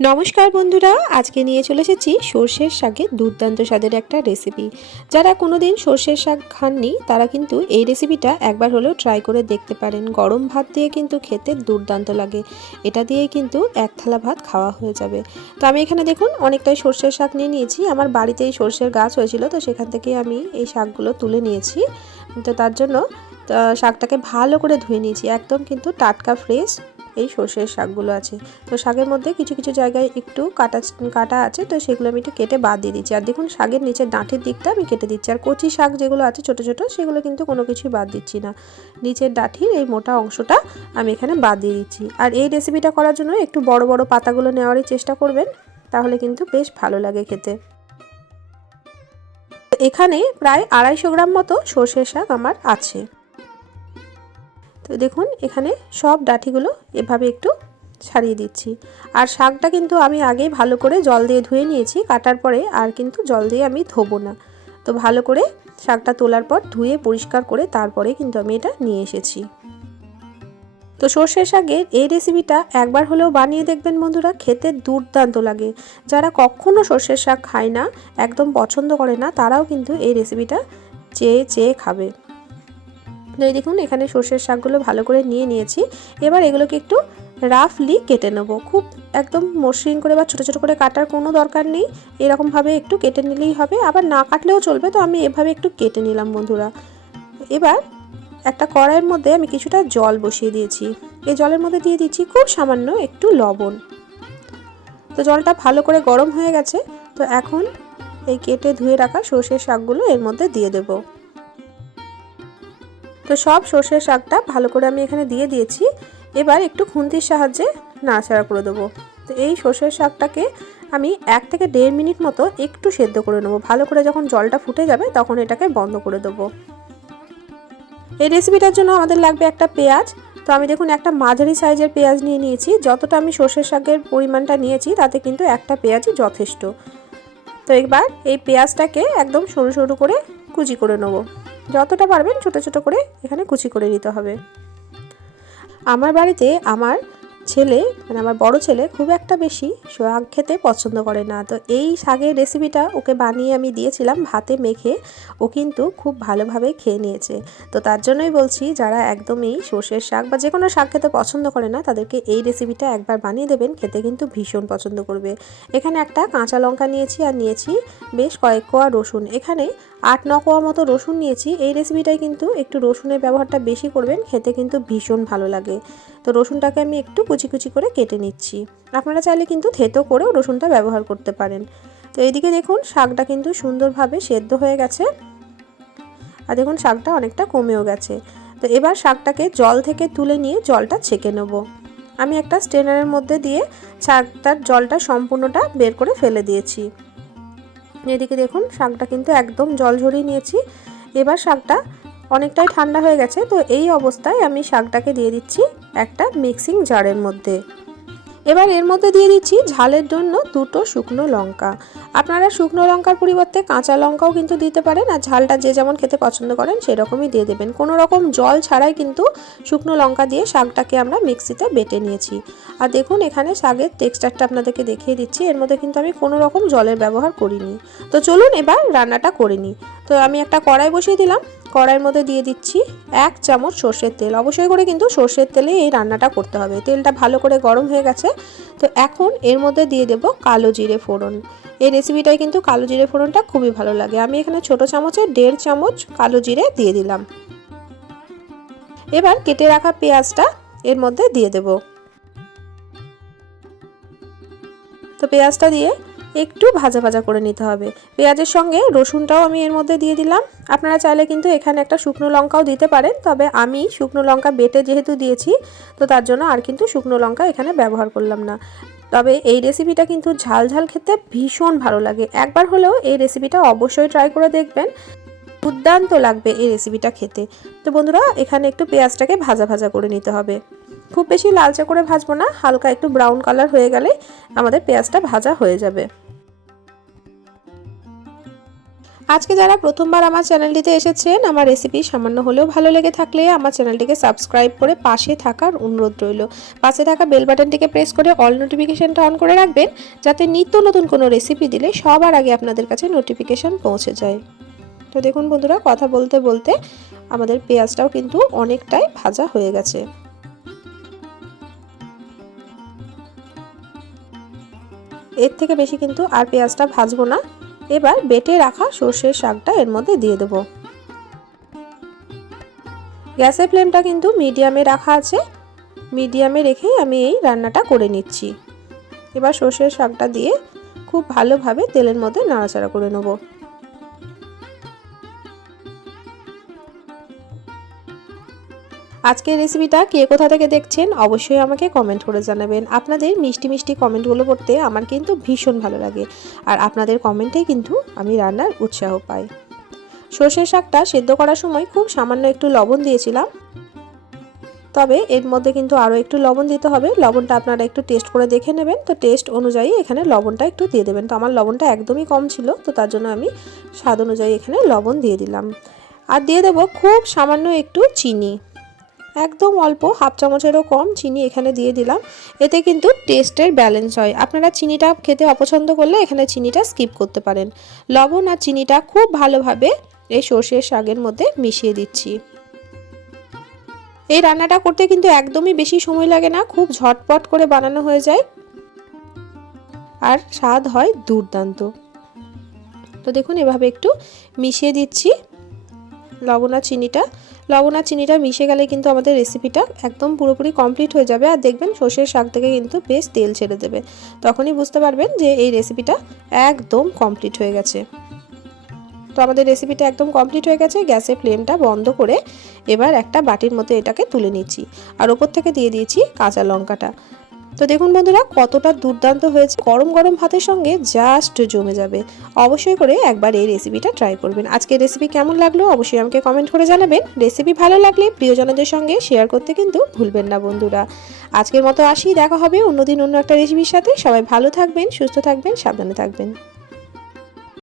নমস্কার বন্ধুরা, আজকে নিয়ে চলে এসেছি সর্ষের শাকের দুর্দান্ত স্বাদের একটা রেসিপি যারা কোনোদিন সর্ষের শাক খাননি, তারা কিন্তু এই রেসিপিটা একবার হলেও ট্রাই করে দেখতে পারেন। গরম ভাত দিয়ে কিন্তু খেতে দুর্দান্ত লাগে। এটা দিয়েই কিন্তু এক থালা ভাত খাওয়া হয়ে যাবে। তো আমি এখানে দেখুন, অনেকটাই সর্ষের শাক নিয়ে নিয়েছি। আমার বাড়িতেই সর্ষের গাছ হয়েছিল, তো সেখান থেকে আমি এই শাকগুলো তুলে নিয়েছি। তো তার জন্য শাকটাকে ভালো করে ধুয়ে নিয়েছি। একদম কিন্তু টাটকা ফ্রেশ এই সর্ষের শাকগুলো আছে। তো শাকের মধ্যে কিছু কিছু জায়গায় একটু কাটা কাটা আছে, তো সেগুলো আমি একটু কেটে বাদ দিয়ে দিচ্ছি। আর দেখুন, শাকের নিচের ডাঁটের দিকটা আমি কেটে দিচ্ছি। আর কচি শাক যেগুলো আছে ছোটো ছোটো, সেগুলো কিন্তু কোনো কিছুই বাদ দিচ্ছি না। নিচের ডাঁঠির এই মোটা অংশটা আমি এখানে বাদ দিয়ে দিচ্ছি। আর এই রেসিপিটা করার জন্য একটু বড় বড় পাতাগুলো নেওয়ারই চেষ্টা করবেন, তাহলে কিন্তু বেশ ভালো লাগে খেতে। এখানে প্রায় আড়াইশো গ্রাম মতো সর্ষের শাক আমার আছে। তো দেখুন, এখানে সব ডাঠিগুলো এভাবে একটু ছাড়িয়ে দিচ্ছি। আর শাকটা কিন্তু আমি আগে ভালো করে জল দিয়ে ধুয়ে নিয়েছি, কাটার পরে আর কিন্তু জল দিয়ে আমি ধোবো না। তো ভালো করে শাকটা তোলার পর ধুয়ে পরিষ্কার করে তারপরে কিন্তু আমি এটা নিয়ে এসেছি। তো সর্ষের শাকের এই রেসিপিটা একবার হলেও বানিয়ে দেখবেন বন্ধুরা, খেতে দুর্দান্ত লাগে। যারা কখনও সর্ষের শাক খায় না, একদম পছন্দ করে না, তারাও কিন্তু এই রেসিপিটা চেয়ে চেয়ে খাবে। এই দেখুন, এখানে সর্ষের শাকগুলো ভালো করে নিয়ে নিয়েছি। এবার এগুলোকে একটু রাফলি কেটে নেব। খুব একদম মসৃণ করে বা ছোটো ছোটো করে কাটার কোনো দরকার নেই। এরকমভাবে একটু কেটে নিলেই হবে। আবার না কাটলেও চলবে, তো আমি এভাবে একটু কেটে নিলাম, বন্ধুরা। এবার একটা কড়াইয়ের মধ্যে আমি কিছুটা জল বসিয়ে দিয়েছি। এই জলের মধ্যে দিয়ে দিচ্ছি খুব সামান্য একটু লবণ। তো জলটা ভালো করে গরম হয়ে গেছে। তো এখন এই কেটে ধুয়ে রাখা সর্ষের শাকগুলো এর মধ্যে দিয়ে দেবো। তো সব সর্ষের শাকটা ভালো করে আমি এখানে দিয়ে দিয়েছি। এবার একটু খুন্তির সাহায্যে নাড়াচাড়া করে দেবো। তো এই সর্ষের শাকটাকে আমি এক থেকে দেড় মিনিট মতো একটু সেদ্ধ করে নেব। ভালো করে যখন জলটা ফুটে যাবে তখন এটাকে বন্ধ করে দেবো। এই রেসিপিটার জন্য আমাদের লাগবে একটা পেঁয়াজ। তো আমি দেখুন একটা মাঝারি সাইজের পেঁয়াজ নিয়ে নিয়েছি। যতটা আমি সর্ষের শাকের পরিমাণটা নিয়েছি তাতে কিন্তু একটা পেঁয়াজই যথেষ্ট। তো এবার এই পেঁয়াজটাকে একদম সরু সরু করে কুচি করে নেব। যতটা পারবেন ছোট ছোট করে এখানে কুচি করে নিতে হবে। আমার বাড়িতে আমার ছেলে মানে আমার বড় ছেলে, খুব একটা বেশি শাক খেতে পছন্দ করে না। তো এই শাকের রেসিপিটা ওকে বানিয়ে আমি দিয়েছিলাম ভাতে মেখে, ও কিন্তু খুব ভালোভাবে খেয়ে নিয়েছে। তো তার জন্যই বলছি, যারা একদমই সর্ষের শাক বা যে কোনো শাক খেতে পছন্দ করে না, তাদেরকে এই রেসিপিটা একবার বানিয়ে দেবেন, খেতে কিন্তু ভীষণ পছন্দ করবে। এখানে একটা কাঁচা লঙ্কা নিয়েছি আর নিয়েছি বেশ কয়েক কোয়া রসুন। এখানে আট, ন কোয়া মতো রসুন নিয়েছি। এই রেসিপিটাই কিন্তু একটু রসুনের ব্যবহারটা বেশি করবেন, খেতে কিন্তু ভীষণ ভালো লাগে। তো রসুনটাকে আমি একটু কুচি কুচি করে কেটে নিচ্ছি। আপনারা চাইলে কিন্তু থেতো করেও রসুনটা ব্যবহার করতে পারেন। তো এইদিকে দেখুন, শাকটা কিন্তু সুন্দরভাবে সেদ্ধ হয়ে গেছে। আর দেখুন, শাকটা অনেকটা কমেও গেছে। তো এবার শাকটাকে জল থেকে তুলে নিয়ে জলটা ছেঁকে নেব। আমি একটা স্টেনারের মধ্যে দিয়ে শাকটার জলটা সম্পূর্ণটা বের করে ফেলে দিয়েছি। এদিকে দেখুন, শাকটা কিন্তু একদম জল ঝরিয়ে নিয়েছি। এবার শাকটা অনেকটাই ঠান্ডা হয়ে গেছে। তো এই অবস্থায় আমি শাকটাকে দিয়ে দিচ্ছি। একটা মিক্সিং জারের মধ্যে। এবার এর মধ্যে দিয়ে দিচ্ছি ঝালের জন্য দুটো শুকনো লঙ্কা। আপনারা শুকনো লঙ্কার পরিবর্তে কাঁচা লঙ্কাও কিন্তু দিতে পারেন আর ঝালটা যে যেমন খেতে পছন্দ করেন সেরকমই দিয়ে দেবেন। কোনো রকম জল ছাড়াই কিন্তু শুকনো লঙ্কা দিয়ে শাকটাকে আমরা মিক্সিতে বেটে নিয়েছি। আর দেখুন এখানে শাকের টেক্সচারটা আপনাদেরকে দেখিয়ে দিচ্ছি। এর মধ্যে কিন্তু আমি কোনো রকম জলের ব্যবহার করিনি। তো চলুন এবার রান্নাটা করে নিই। তো আমি একটা কড়াই বসিয়ে দিলাম। কড়াইয়ের মধ্যে দিয়ে দিচ্ছি এক চামচ সর্ষের তেল। অবশ্যই করে কিন্তু সর্ষের তেলে এই রান্নাটা করতে হবে। তেলটা ভালো করে গরম হয়ে গেছে। তো এখন এর মধ্যে দিয়ে দেব কালো জিরে ফোড়ন। এই রেসিপিটায় কিন্তু কালো জিরে ফোড়নটা খুবই ভালো লাগে। আমি এখানে ছোট চামচে দেড় চামচ কালো জিরে দিয়ে দিলাম। এবার কেটে রাখা পেঁয়াজটা এর মধ্যে দিয়ে দেব। তো পেঁয়াজটা দিয়ে একটু ভাজা ভাজা করে নিতে হবে। পেঁয়াজের সঙ্গে রসুনটাও আমি এর মধ্যে দিয়ে দিলাম। আপনারা চাইলে কিন্তু এখানে একটা শুকনো লঙ্কাও দিতে পারেন, তবে আমি শুকনো লঙ্কা বেটে যেহেতু দিয়েছি, তো তার জন্য আর কিন্তু শুকনো লঙ্কা এখানে ব্যবহার করলাম না। তবে এই রেসিপিটা কিন্তু ঝাল ঝাল খেতে ভীষণ ভালো লাগে। একবার হলেও এই রেসিপিটা অবশ্যই ট্রাই করে দেখবেন। দুর্দান্ত লাগবে এই রেসিপিটা খেতে। তো বন্ধুরা, এখানে একটু পেঁয়াজটাকে ভাজা ভাজা করে নিতে হবে। খুব বেশি লালচে করে ভাজবো না, হালকা একটু ব্রাউন কালার হয়ে গেলে আমাদের পেঁয়াজটা ভাজা হয়ে যাবে। আজকে যারা প্রথমবার আমার চ্যানেলটিতে এসেছেন, আমার রেসিপি সামান্য হলেও ভালো লেগে থাকলে আমার চ্যানেলটিকে সাবস্ক্রাইব করে পাশে থাকার অনুরোধ রইল। পাশে থাকা বেল বাটনটিকে প্রেস করে অল নোটিফিকেশনটা অন করে রাখবেন, যাতে নিত্য নতুন কোনো রেসিপি দিলে সবার আগে আপনাদের কাছে নোটিফিকেশন পৌঁছে যায়। তো দেখুন বন্ধুরা, কথা বলতে বলতে আমাদের পেঁয়াজটাও কিন্তু অনেকটাই ভাজা হয়ে গেছে। এর থেকে বেশি কিন্তু আর পেঁয়াজটা ভাজবো না। এবার বেটে রাখা সর্ষের শাকটা এর মধ্যে দিয়ে দেব। গ্যাসের ফ্লেমটা কিন্তু মিডিয়ামে রাখা আছে। মিডিয়ামে রেখেই আমি এই রান্নাটা করে নিচ্ছি। এবার সর্ষের শাকটা দিয়ে খুব ভালোভাবে তেলের মধ্যে নাড়াচাড়া করে নেব। আজকের রেসিপিটা কে কোথা থেকে দেখছেন, অবশ্যই আমাকে কমেন্ট করে জানাবেন। আপনাদের মিষ্টি মিষ্টি কমেন্টগুলো পড়তে আমার কিন্তু ভীষণ ভালো লাগে। আর আপনাদের কমেন্টেই কিন্তু আমি রান্নার উৎসাহ পাই। সর্ষের শাকটা সেদ্ধ করার সময় খুব সামান্য একটু লবণ দিয়েছিলাম। তবে এর মধ্যে কিন্তু আরও একটু লবণ দিতে হবে। লবণটা আপনারা একটু টেস্ট করে দেখে নেবেন। তো টেস্ট অনুযায়ী এখানে লবণটা একটু দিয়ে দেবেন। তো আমার লবণটা একদমই কম ছিল, তো তার জন্য আমি স্বাদ অনুযায়ী এখানে লবণ দিয়ে দিলাম। আর দিয়ে দেবো খুব সামান্য একটু চিনি। একদম অল্প, হাফ চামচেরও কম চিনি এখানে দিয়ে দিলাম। এতে কিন্তু টেস্টের ব্যালেন্স হয়। আপনারা চিনিটা খেতে অপছন্দ করলে এখানে চিনিটা স্কিপ করতে পারেন। লবণ আর চিনিটা খুব ভালোভাবে এই সর্ষের শাকের মধ্যে মিশিয়ে দিচ্ছি। এই রান্নাটা করতে কিন্তু একদমই বেশি সময় লাগে না, খুব ঝটপট করে বানানো হয়ে যায়। আর স্বাদ হয় দুর্দান্ত। তো দেখুন, এভাবে একটু মিশিয়ে দিচ্ছি। লবণ আর চিনিটা লবণ আর চিনিটা মিশে গেলে কিন্তু আমাদের রেসিপিটা একদম পুরোপুরি কমপ্লিট হয়ে যাবে। আর দেখবেন সর্ষের শাক থেকে কিন্তু বেশ তেল ছেড়ে দেবে। তখনই বুঝতে পারবেন যে এই রেসিপিটা একদম কমপ্লিট হয়ে গেছে। তো আমাদের রেসিপিটা একদম কমপ্লিট হয়ে গেছে। গ্যাসের ফ্লেমটা বন্ধ করে এবার একটা বাটির মতো এটাকে তুলে নিচ্ছি। আর ওপর থেকে দিয়ে দিয়েছি কাঁচা লঙ্কাটা। তো দেখুন বন্ধুরা, কতটা দুর্দান্ত হয়েছে। গরম গরম ভাতের সঙ্গে জাস্ট জমে যাবে। অবশ্যই করে একবার এই রেসিপিটা ট্রাই করবেন। আজকে রেসিপি কেমন লাগল অবশ্যই আমাকে কমেন্ট করে জানাবেন। রেসিপি ভালো লাগলে প্রিয়জনদের সঙ্গে শেয়ার করতে কিন্তু ভুলবেন না বন্ধুরা। আজকের মতো আসি, দেখা হবে অন্যদিন অন্য একটা রেসিপির সাথে। সবাই ভালো থাকবেন, সুস্থ থাকবেন, সাবধানে থাকবেন।